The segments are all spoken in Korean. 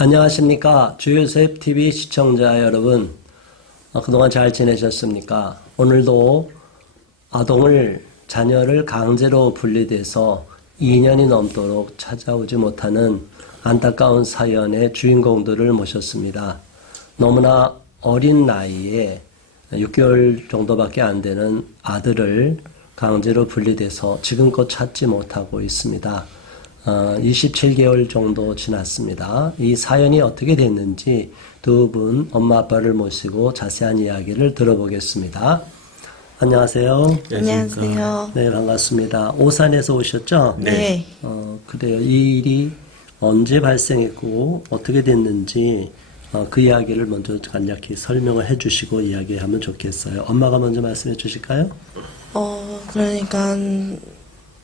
안녕하십니까. 주요셉 TV 시청자 여러분. 그동안 잘 지내셨습니까? 오늘도 자녀를 강제로 분리돼서 2년이 넘도록 찾아오지 못하는 안타까운 사연의 주인공들을 모셨습니다. 너무나 어린 나이에 6개월 정도밖에 안 되는 아들을 강제로 분리돼서 지금껏 찾지 못하고 있습니다. 27개월 정도 지났습니다. 이 사연이 어떻게 됐는지 두 분 엄마 아빠를 모시고 자세한 이야기를 들어보겠습니다. 안녕하세요. 안녕하세요. 네, 반갑습니다. 오산에서 오셨죠? 네. 그래요. 이 일이 언제 발생했고 어떻게 됐는지 그 이야기를 먼저 간략히 설명을 해주시고 이야기하면 좋겠어요. 엄마가 먼저 말씀해 주실까요? 그러니까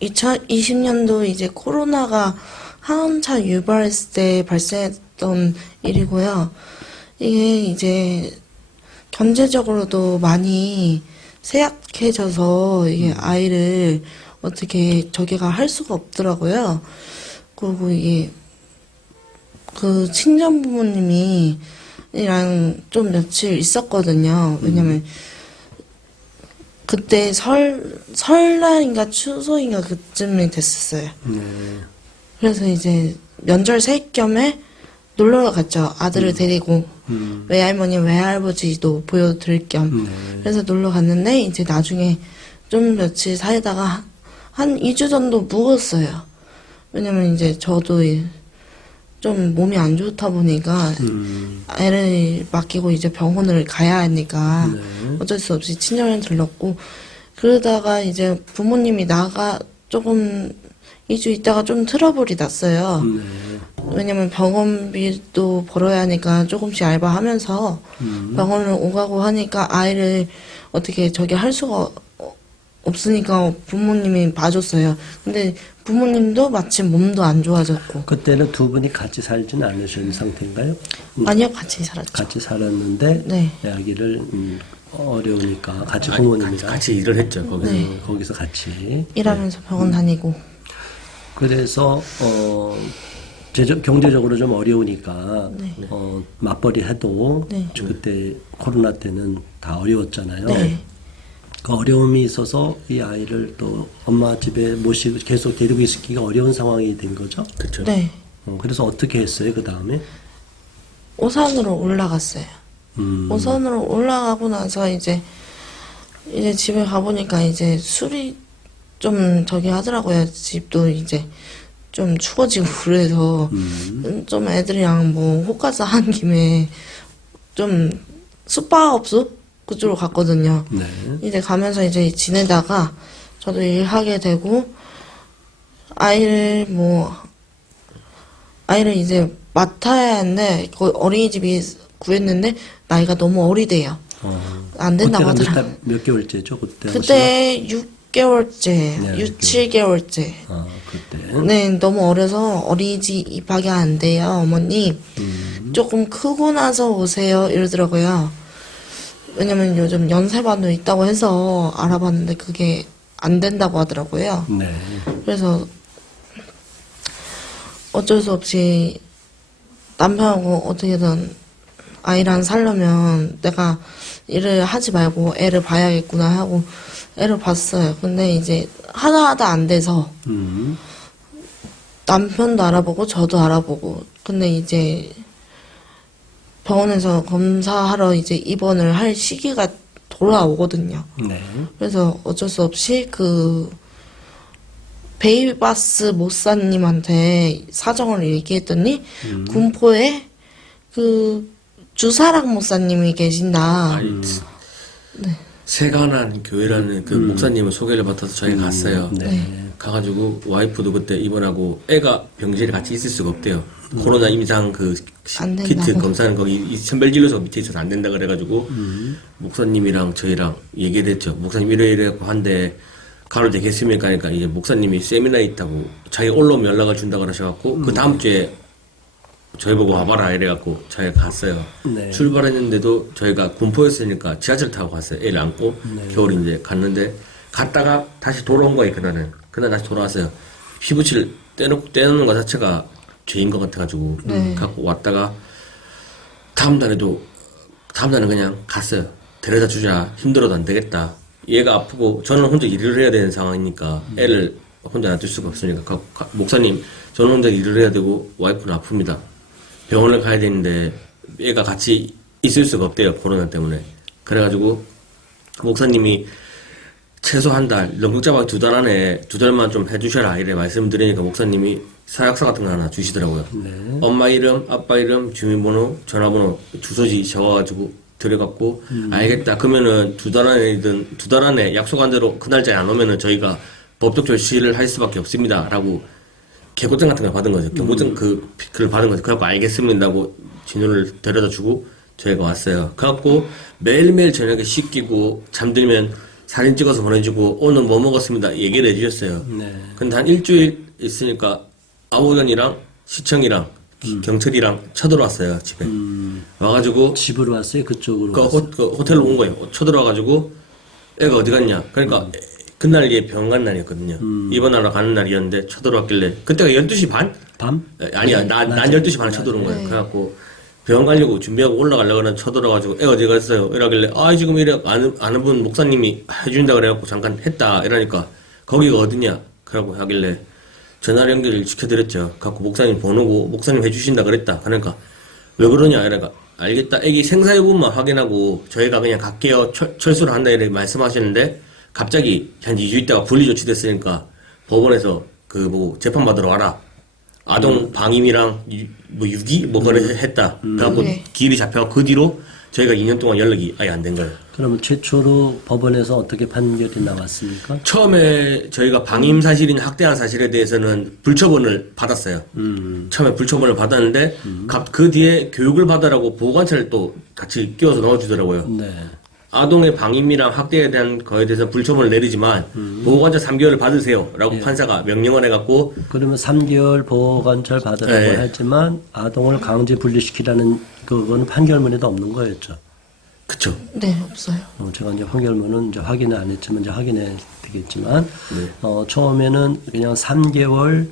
2020년도 이제 코로나가 한참 유발했을 때 발생했던 일이고요. 이게 이제 경제적으로도 많이 쇠약해져서 이게 아이를 어떻게 저기가 할 수가 없더라고요. 그리고 이게 그 친정 부모님이랑 좀 며칠 있었거든요. 왜냐면 그때 설날인가 추석인가 그쯤이 됐었어요. 그래서 이제 명절 살 겸에 놀러 갔죠. 아들을 데리고 외할머니, 외할아버지도 보여드릴 겸. 그래서 놀러 갔는데 이제 나중에 좀 며칠 살다가 한 2주 정도 묵었어요. 왜냐면 이제 저도 좀 몸이 안 좋다 보니까 애를 맡기고 이제 병원을 가야 하니까 어쩔 수 없이 친정에 들렀고, 그러다가 이제 부모님이 조금 2주 있다가 좀 트러블이 났어요. 왜냐면 병원비도 벌어야 하니까 조금씩 알바하면서 병원을 오가고 하니까 아이를 어떻게 할 수가 없으니까 부모님이 봐줬어요. 근데 부모님도 마침 몸도 안 좋아졌고. 그때는 두 분이 같이 살지는 않으신 상태인가요? 아니요, 같이 살았죠. 같이 살았는데 네. 아기를 어려우니까 같이 부모님이랑 같이 일을 했죠, 거기서. 네. 거기서 같이 일하면서 병원 다니고. 그래서 경제적으로 좀 어려우니까 네. 맞벌이 해도 네. 그때 코로나 때는 다 어려웠잖아요. 네. 그 어려움이 있어서 이 아이를 또 엄마 집에 모시고 계속 데리고 있기가 어려운 상황이 된 거죠. 그렇죠. 네. 그래서 어떻게 했어요? 그 다음에 오산으로 올라갔어요. 오산으로 올라가고 나서 이제 집에 가보니까 이제 술이 좀 하더라고요. 집도 이제 좀 추워지고 그래서 좀 애들이랑 뭐 호가스 한 김에 좀 숙박업소 그쪽으로 갔거든요. 네. 이제 가면서 이제 지내다가 저도 일하게 되고 아이를 이제 맡아야 하는데 거기 어린이집이 구했는데 나이가 너무 어리대요. 안 된다고 그때가 하더라고요. 몇 개월째죠? 그때 6개월째, 네, 7개월째. 그때. 네, 너무 어려서 어린이집 입학이 안 돼요, 어머니. 조금 크고 나서 오세요, 이러더라고요. 왜냐면 요즘 연세반도 있다고 해서 알아봤는데 그게 안 된다고 하더라고요. 네. 그래서 어쩔 수 없이 남편하고 어떻게든 아이랑 살려면 내가 일을 하지 말고 애를 봐야겠구나 하고 애를 봤어요. 근데 이제 하다 안 돼서 남편도 알아보고 저도 알아보고, 근데 이제 병원에서 검사하러 이제 입원을 할 시기가 돌아오거든요. 네. 그래서 어쩔 수 없이 베이바스 모사님한테 사정을 얘기했더니 군포에 주사랑 모사님이 계신다. 세간한 교회라는 그 목사님을 소개를 받아서 저희 갔어요. 네. 가가지고 와이프도 그때 입원하고 애가 병실에 같이 있을 수가 없대요. 코로나 임상 안 키트 된다고. 검사는 거기 선별진료소 밑에 있어서 안 된다 그래가지고 목사님이랑 저희랑 얘기를 했죠. 목사님 이래갖고 한데 가도 되겠습니까? 하니까 이제 목사님이 세미나 있다고 자기 올라오면 연락을 준다 그러셔갖고 그 다음 주에 저희 보고 와봐라 이래갖고 저희가 갔어요. 네. 출발했는데도 저희가 군포였으니까 지하철 타고 갔어요. 애를 안고 겨울인데 갔는데 갔다가 다시 돌아온 거예요. 그날 다시 돌아왔어요. 피부치를 떼놓는 것 자체가 죄인 것 같아가지고 갖고 왔다가 다음 날은 그냥 갔어요. 데려다 주자. 힘들어도 안 되겠다. 얘가 아프고 저는 혼자 일을 해야 되는 상황이니까 애를 혼자 놔둘 수가 없으니까 목사님 저는 혼자 일을 해야 되고 와이프는 아픕니다. 병원을 가야 되는데 애가 같이 있을 수가 없대요. 코로나 때문에. 그래가지고 목사님이 최소 한 달, 넉넉잡아 2달 안에 2달만 좀 해주셔라 이래 말씀드리니까 목사님이 사약서 같은 거 하나 주시더라고요. 엄마 이름, 아빠 이름, 주민번호, 전화번호, 주소지 적어가지고 드려갖고 알겠다. 그러면은 2달 안에 약속한 대로 그 날짜에 안 오면은 저희가 법적 절차를 할 수밖에 없습니다라고 개고증 같은 걸 받은 거죠. 개고증 그걸 받은 거죠. 그래갖고 알겠습니다고 진호를 데려다 주고 저희가 왔어요. 그래갖고 매일매일 저녁에 씻기고 잠들면 사진 찍어서 보내주고 오늘 뭐 먹었습니다 얘기를 해주셨어요. 근데 한 일주일 있으니까 아우전이랑 시청이랑 경찰이랑 쳐들어왔어요 집에. 와가지고 집으로 왔어요? 그쪽으로 그 왔어요? 호텔로 온 거예요. 쳐들어와가지고 애가 어디 갔냐. 그러니까 그날 얘 병원 간 날이었거든요. 입원하러 가는 날이었는데 쳐들어왔길래 그때가 12시 반? 밤? 아니야 난 12시 반에 쳐들어온 거예요. 그래갖고 병원 가려고 준비하고 올라가려고 하는 쳐들어가지고 애 어디 갔어요? 이러길래 지금 이래 아는 분 목사님이 해준다 그래갖고 잠깐 했다 이러니까 거기가 어디냐? 그러고 하길래 전화 연결을 시켜드렸죠. 갖고 목사님 번호고 목사님 해주신다 그랬다. 그러니까 왜 그러냐 이러니까 알겠다. 애기 생사 여부만 확인하고 저희가 그냥 갈게요. 철수를 한다 이렇게 말씀하시는데 갑자기 한 2주 있다가 분리 조치됐으니까 법원에서 재판 받으러 와라. 아동 방임이랑 유기 그래 했다. 그래갖고 기일이 잡혀서 그 뒤로 저희가 2년 동안 연락이 아예 안 된 거예요. 그러면 최초로 법원에서 어떻게 판결이 나왔습니까? 처음에 저희가 방임 사실인 학대한 사실에 대해서는 불처분을 받았어요. 처음에 불처분을 받았는데 그 뒤에 교육을 받으라고 보호관찰을 또 같이 끼워서 넣어주더라고요. 네. 아동의 방임이랑 학대에 대한 거에 대해서 불처분을 내리지만 보호관찰 3개월을 받으세요 라고 판사가 명령을 해갖고 그러면 3개월 보호관찰 받으라고 네. 했지만 아동을 강제 분리시키라는 그거는 판결문에도 없는 거였죠. 그쵸. 네, 없어요. 제가 이제 판결문은 이제 확인을 안 했지만 이제 확인해 되겠지만 처음에는 그냥 3개월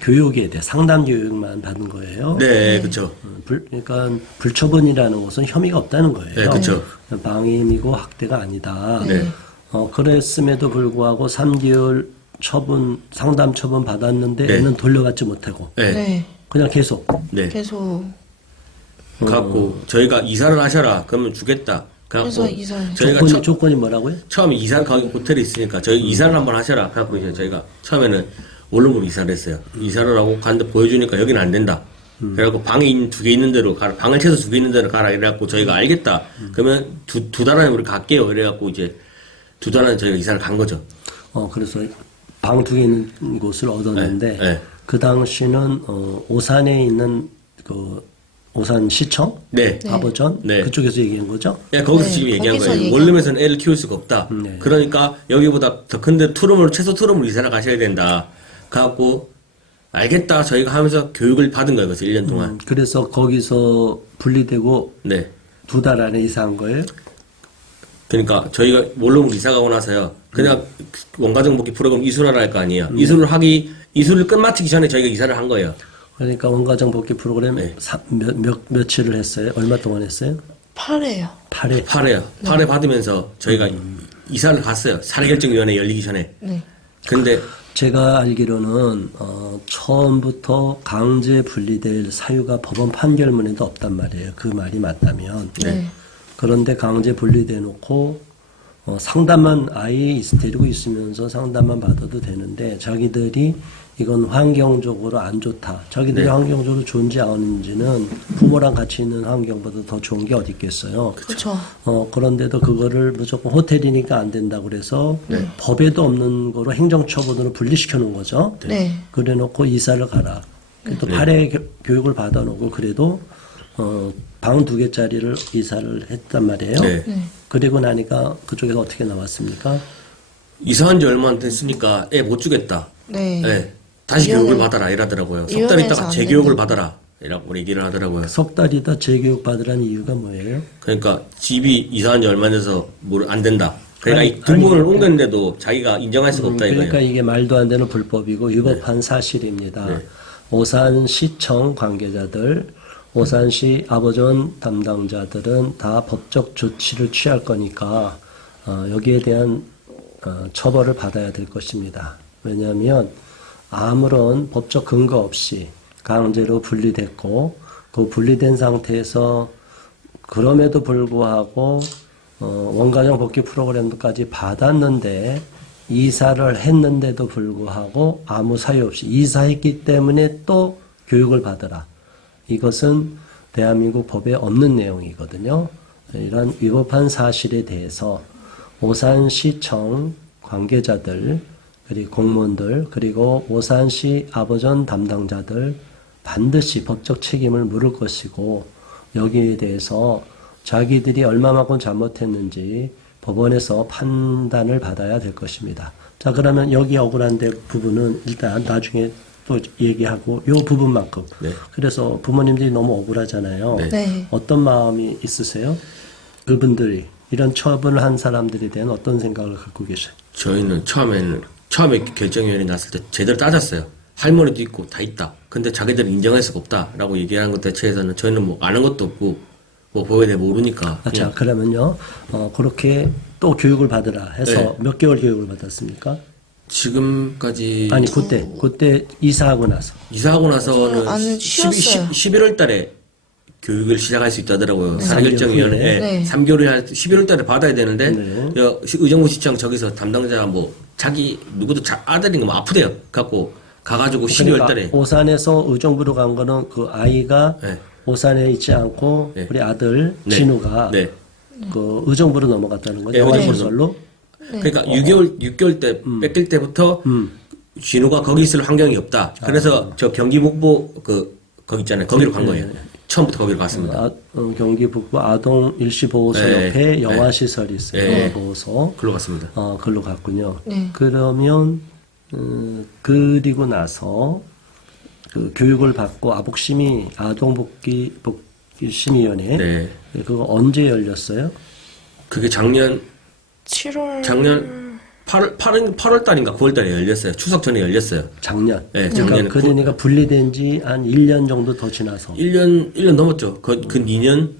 교육에 대해 상담 교육만 받은 거예요. 네, 그쵸. 그러니까 불처분이라는 것은 혐의가 없다는 거예요. 네, 그쵸. 방임이고 학대가 아니다. 네. 그랬음에도 불구하고 3개월 처분, 상담 처분 받았는데 네. 애는 돌려받지 못하고 네. 네. 그냥 계속. 네. 계속 갖고 저희가 이사를 하셔라. 그러면 주겠다. 그래서 이사를 저희가 조건이 뭐라고요? 처음에 이사를 가기 호텔에 있으니까 저희 이사를 한번 하셔라. 그래갖고 이제 저희가 처음에는 원룸으로 이사를 했어요. 이사를 하고 갔는데 보여주니까 여기는 안 된다. 그래갖고 방이 2개 있는 대로 가라. 방을 채서 2개 있는 대로 가라. 이래갖고 저희가 알겠다. 그러면 두 달 안에 우리 갈게요. 이래갖고 이제 2달 안에 저희가 이사를 간 거죠. 그래서 방 2개 있는 곳을 얻었는데 네, 네. 그 당시는 오산에 있는 오산 시청, 네. 아버전 네. 그쪽에서 얘기한 거죠? 야, 거기서 네, 지금 얘기한 거기서 거예요. 얘기한 원룸에서는 애를 키울 수가 없다. 네. 그러니까 여기보다 더 큰데 최소 투룸으로 이사를 가셔야 된다. 그래갖고 알겠다. 저희가 하면서 교육을 받은 거예요. 그래서 1년 동안. 그래서 거기서 분리되고 네. 2달 안에 이사한 거예요? 그러니까 저희가 원룸으로 이사 가고 나서요. 그냥 원가정 복귀 프로그램 이수를 할 거 아니에요. 이수를 끝마치기 전에 저희가 이사를 한 거예요. 그러니까 원가정 복귀 프로그램 네. 며칠을 했어요? 얼마 동안 했어요? 8회요. 8회. 8회 받으면서 저희가 이사를 갔어요. 사례결정위원회 열리기 전에. 네. 근데 제가 알기로는 처음부터 강제 분리될 사유가 법원 판결문에도 없단 말이에요. 그 말이 맞다면. 네. 그런데 강제 분리돼 놓고 상담만 아이 데리고 있으면서 상담만 받아도 되는데 자기들이 이건 환경적으로 안 좋다. 자기들이 네. 환경적으로 좋은지 아닌지는 부모랑 같이 있는 환경보다 더 좋은 게 어디 있겠어요. 그렇죠. 그런데도 그거를 무조건 호텔이니까 안 된다고 그래서 법에도 없는 거로 행정처분으로 분리시켜 놓은 거죠. 네. 그래 놓고 이사를 가라. 또 8회 교육을 받아 놓고 그래도 방 2개짜리를 이사를 했단 말이에요. 네. 그리고 나니까 그쪽에서 어떻게 나왔습니까? 이사한 지 얼마 안 됐으니까 애 못 주겠다. 네. 네. 다시 위원회- 교육을 받아라 이러더라고요. 석 달 위원회에서 있다가 안 재교육을 된다고. 받아라 이라고 얘기를 하더라고요. 석 달이다 재교육 받으라는 이유가 뭐예요? 그러니까 집이 이사한 지 얼마 돼서 안 된다. 그러니까 아니, 이 등본을 옮겼는데도 자기가 인정할 수가 없다 이거예요. 그러니까 이게 말도 안 되는 불법이고 위법한 사실입니다. 오산시청 관계자들, 오산시 아버존 담당자들은 다 법적 조치를 취할 거니까 여기에 대한 처벌을 받아야 될 것입니다. 왜냐하면 아무런 법적 근거 없이 강제로 분리됐고 그 분리된 상태에서 그럼에도 불구하고 원가정 복귀 프로그램까지 받았는데 이사를 했는데도 불구하고 아무 사유 없이 이사했기 때문에 또 교육을 받으라. 이것은 대한민국 법에 없는 내용이거든요. 이런 위법한 사실에 대해서 오산시청 관계자들 그리고 공무원들 그리고 오산시 아버존 담당자들 반드시 법적 책임을 물을 것이고 여기에 대해서 자기들이 얼마만큼 잘못했는지 법원에서 판단을 받아야 될 것입니다. 자, 그러면 여기 억울한 데 부분은 일단 나중에 또 얘기하고 요 부분만큼. 네. 그래서 부모님들이 너무 억울하잖아요. 네. 네. 어떤 마음이 있으세요? 그분들이 이런 처분을 한 사람들에 대한 어떤 생각을 갖고 계셔요? 저희는 처음에 결정위원회 났을 때 제대로 따졌어요. 할머니도 있고 다 있다. 근데 자기들은 인정할 수가 없다라고 얘기하는 것 자체에서는 저희는 뭐 아는 것도 없고 뭐 법에 대해 모르니까. 아, 자, 그러면요. 그렇게 또 교육을 받으라 해서 네. 몇 개월 교육을 받았습니까? 지금까지 아니, 그때 이사하고 나서. 이사하고 나서는 안 쉬었어요. 11월 달에 교육을 시작할 수 있다더라고요. 네. 사결정위원회. 네. 3개월에 할 11월 달에 받아야 되는데 네. 의정부 시청 저기서 담당자가 뭐 자기 누구도 아들인가 뭐 아프대요. 갖고 가가지고 12월 달에 오산에서 의정부로 간 거는 그 아이가 네. 오산에 있지 않고 네. 우리 아들 네. 진우가 네. 그 의정부로 넘어갔다는 거죠. 네, 의정부로 영화시설로. 그러니까 6개월 때 뺏길 때부터 진우가 거기 있을 환경이 없다. 그래서 저 경기 북부 거기 있잖아요. 거기로 간 거예요. 처음부터 거기로 갔습니다. 경기 북부 아동 일시보호소 네. 옆에 네. 영화시설이 있어요. 네. 영화보호소. 글로 갔습니다. 글로 갔군요. 네. 그러면 그리고 나서 그 교육을 받고 아동복지심의위원회 네. 그거 언제 열렸어요? 그게 작년 8월 달인가 9월 달에 열렸어요. 추석 전에 열렸어요. 작년. 네, 작년에 그러니까 분리된 지 한 1년 정도 더 지나서. 1년 넘었죠. 그 2년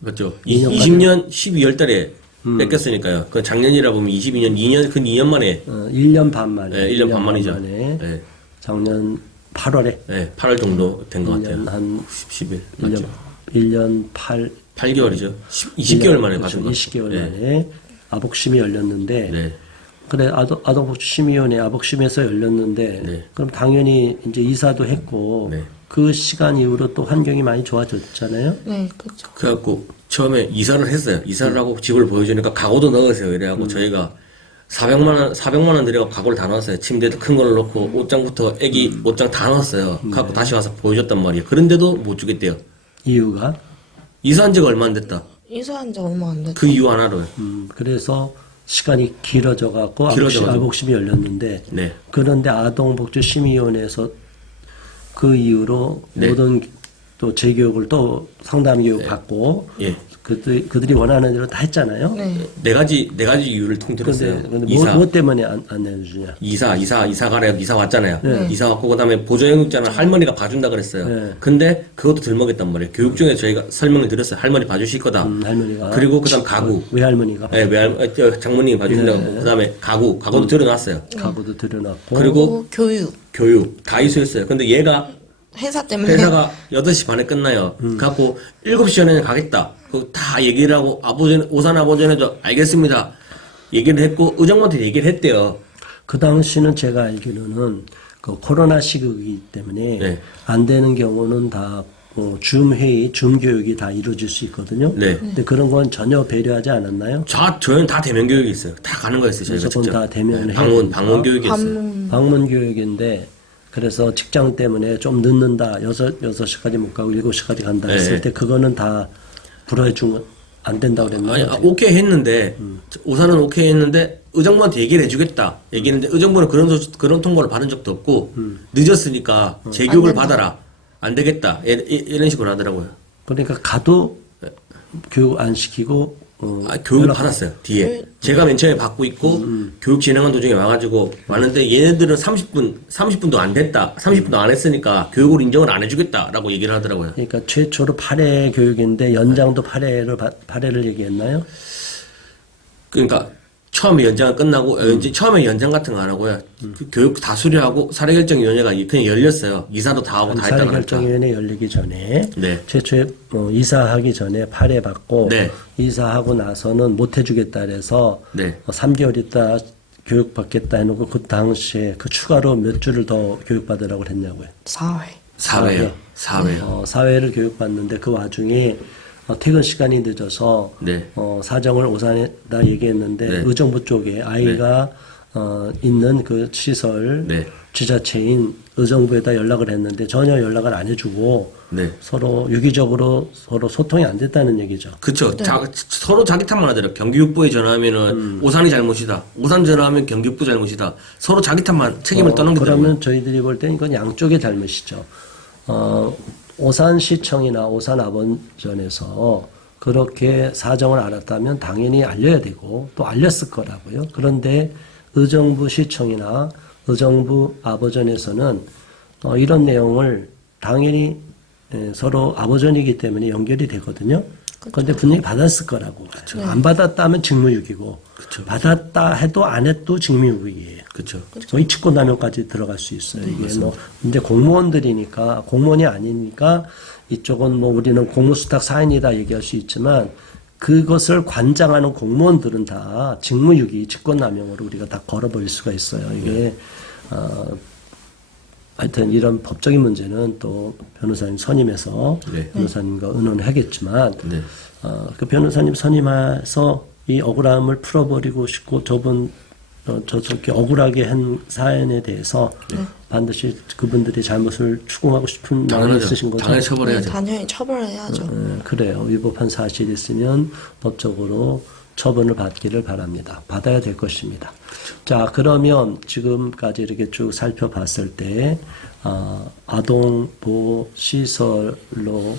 맞죠? 2년 20년 12월 달에 뺏겼으니까요. 그 작년이라 보면 22년 2년 만에 1년 반 만에. 네, 1년 반 만이죠. 만에 네. 작년 8월에. 네, 8월 정도 된 것 같아요. 1년 한 10일 1년, 맞죠? 1년 8개월 8개월이죠. 20개월 만에 받은 거. 20개월 네. 만에 아복심이 열렸는데 네. 그래 아동복지심의위원회 아복심에서 열렸는데 네. 그럼 당연히 이제 이사도 했고 네. 그 시간 이후로 또 환경이 많이 좋아졌잖아요. 네, 그렇죠. 그래갖고 처음에 이사를 했어요. 이사를 하고 집을 보여주니까 가구도 넣으세요. 이래갖고 저희가 400만 원 들여서 가구를 다 넣었어요. 침대도 큰 걸 넣고 옷장부터 애기 옷장 다 넣었어요. 갖고 다시 와서 보여줬단 말이에요. 그런데도 못 주겠대요. 이유가 이사한 지가 얼마 안 됐다. 이사한 지 얼마 안 됐죠. 그 이유 하나로요. 그래서 시간이 길어져 갖고 길어져가지고. 아복심이 열렸는데 네. 그런데 아동복지심의위원회에서 그 이후로 네. 모든 또 재교육을 또 상담 교육 받고 예. 그들이 원하는 대로 다 했잖아요. 네. 네 가지 이유를 통틀었어요. 근데 이사. 뭐 때문에 안 내주냐? 이사 가래 이사 왔잖아요. 네. 이사 왔고 그다음에 보조형육자는 할머니가 봐준다 그랬어요. 네. 근데 그것도 들먹였단 말이에요. 교육 중에 저희가 설명을 드렸어요. 할머니 봐주실 거다. 할머니가 그리고 그다음 가구. 외할머니가 네, 장모님이 봐주신다고. 그다음에 가구도 들여놨어요. 가구도 들여놨고 그리고 교육 다 이수했어요. 근데 얘가 회사 때문에 회사가 8시 반에 끝나요. 갖고 7시 전에는 가겠다. 그거 다 얘기를 하고 오산 아버지에도 알겠습니다. 얘기를 했고 의정부한테 얘기를 했대요. 그 당시는 제가 알기로는 그 코로나 시국이기 때문에 네. 안 되는 경우는 다 줌 회의, 줌 교육이 다 이루어질 수 있거든요. 네. 근데 그런 건 전혀 배려하지 않았나요? 저희는 다 대면 교육이 있어요. 다 가는 거였어요. 저희가 무조건 직접. 다 대면을 네, 해야 되니까. 방문 교육이었어요. 방문 교육인데 그래서 직장 때문에 좀 늦는다. 6시까지 못 가고 7시까지 간다 했을 네. 때 그거는 다 불어해주면 안 된다고 그랬나요? 아니, 오케이 했는데 오산은 오케이 했는데 의정부한테 얘기를 해주겠다. 얘기했는데 의정부는 그런 통보를 받은 적도 없고 늦었으니까 재교육을 받아라. 안 되겠다. 이런 식으로 하더라고요. 그러니까 가도 교육 안 시키고 교육을 받았어요. 뒤에 제가 맨 처음에 받고 있고 교육 진행한 도중에 와가지고 왔는데 얘네들은 30분도 안 됐다, 30분도 안 했으니까 교육을 인정을 안 해주겠다라고 얘기를 하더라고요. 그러니까 최초로 8회 교육인데 연장도 8회를 얘기했나요? 그러니까 처음에 연장은 끝나고 처음에 연장 같은 거 안 하고요. 그 교육 다 수료하고 사례결정위원회가 그냥 열렸어요. 이사도 다 하고 다 했다 그러니까. 사례결정위원회 열리기 전에 네. 최초에 이사하기 전에 8회 받고 네. 이사하고 나서는 못 해주겠다 그래서 네. 3개월 있다 교육 받겠다 해놓고 그 당시에 그 추가로 몇 주를 더 교육 받으라고 그랬냐고요. 4회. 4회요. 4회요. 4회를 교육받는데 그 와중에 퇴근 시간이 늦어서 네. 사정을 오산에다 얘기했는데 네. 의정부 쪽에 아이가 있는 그 시설 네. 지자체인 의정부에다 연락을 했는데 전혀 연락을 안 해주고 네. 서로 유기적으로 서로 소통이 안 됐다는 얘기죠. 그쵸. 서로 자기 탓만 하더라고요. 경기육부에 전화하면은 오산이 잘못이다. 오산 전화하면 경기육부 잘못이다. 서로 자기 탓만 책임을 떠넘기더라고요. 그러면 저희들이 볼 때는 이건 양쪽의 잘못이죠. 오산시청이나 오산아본전에서 그렇게 사정을 알았다면 당연히 알려야 되고 또 알렸을 거라고요. 그런데 의정부 시청이나 의정부 아버전에서는 이런 내용을 당연히 서로 아버전이기 때문에 연결이 되거든요. 그런데 분명히 받았을 거라고. 안 받았다 면 직무유기고 받았다 해도 안 해도 직무유기예요. 그렇죠. 거의 직권남용까지 들어갈 수 있어요. 이게 뭐 근데 공무원들이니까 공무원이 아니니까 이쪽은 뭐 우리는 공무수탁 사인이다 얘기할 수 있지만 그것을 관장하는 공무원들은 다 직무유기, 직권남용으로 우리가 다 걸어버릴 수가 있어요. 이게 하여튼 이런 법적인 문제는 또 변호사님 선임해서 네. 변호사님과 의논하겠지만 네. 그 변호사님 선임해서 이 억울함을 풀어버리고 싶고 저분 저렇게 억울하게 한 사연에 대해서 반드시 그분들의 잘못을 추궁하고 싶은 마음이 있으신 거죠? 당연히 처벌해야죠. 당연히 처벌해야죠. 그래요. 위법한 사실이 있으면 법적으로 처분을 받기를 바랍니다. 받아야 될 것입니다. 자, 그러면 지금까지 이렇게 쭉 살펴봤을 때 아동보호시설로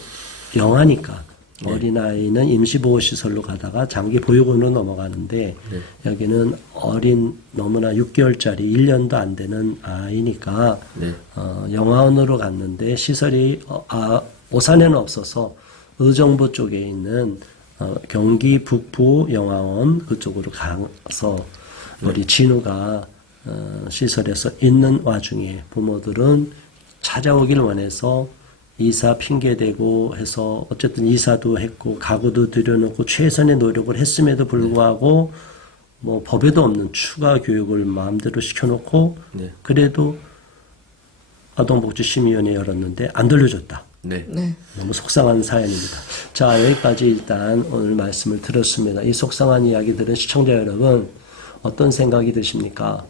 영하니까 어린아이는 임시보호시설로 가다가 장기보육원으로 넘어가는데 여기는 어린 너무나 6개월짜리 1년도 안 되는 아이니까 영하원으로 갔는데 시설이 오산에는 없어서 의정부 쪽에 있는 경기 북부 영하원 그쪽으로 가서 우리 진우가 시설에서 있는 와중에 부모들은 찾아오길 원해서 이사 핑계대고 해서 어쨌든 이사도 했고 가구도 들여놓고 최선의 노력을 했음에도 불구하고 뭐 법에도 없는 추가 교육을 마음대로 시켜놓고 그래도 아동복지심의위원회 열었는데 안 돌려줬다. 네. 너무 속상한 사연입니다. 자, 여기까지 일단 오늘 말씀을 들었습니다. 이 속상한 이야기들은 시청자 여러분 어떤 생각이 드십니까?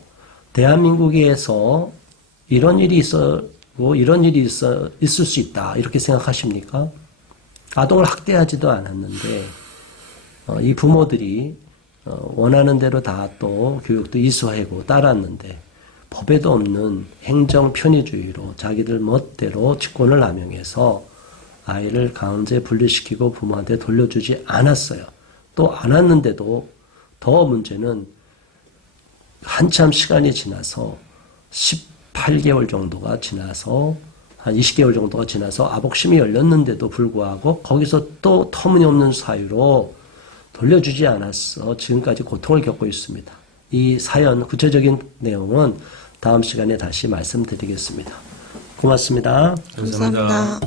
대한민국에서 이런 일이 이런 일이 있을 수 있다 이렇게 생각하십니까? 아동을 학대하지도 않았는데 이 부모들이 원하는 대로 다 또 교육도 이수하고 따랐는데 법에도 없는 행정 편의주의로 자기들 멋대로 직권을 남용해서 아이를 강제 분리시키고 부모한테 돌려주지 않았어요. 또 안 왔는데도 더 문제는 한참 시간이 지나서 18개월 정도가 지나서 한 20개월 정도가 지나서 아복심이 열렸는데도 불구하고 거기서 또 터무니없는 사유로 돌려주지 않았어 지금까지 고통을 겪고 있습니다. 이 사연 구체적인 내용은 다음 시간에 다시 말씀드리겠습니다. 고맙습니다. 감사합니다.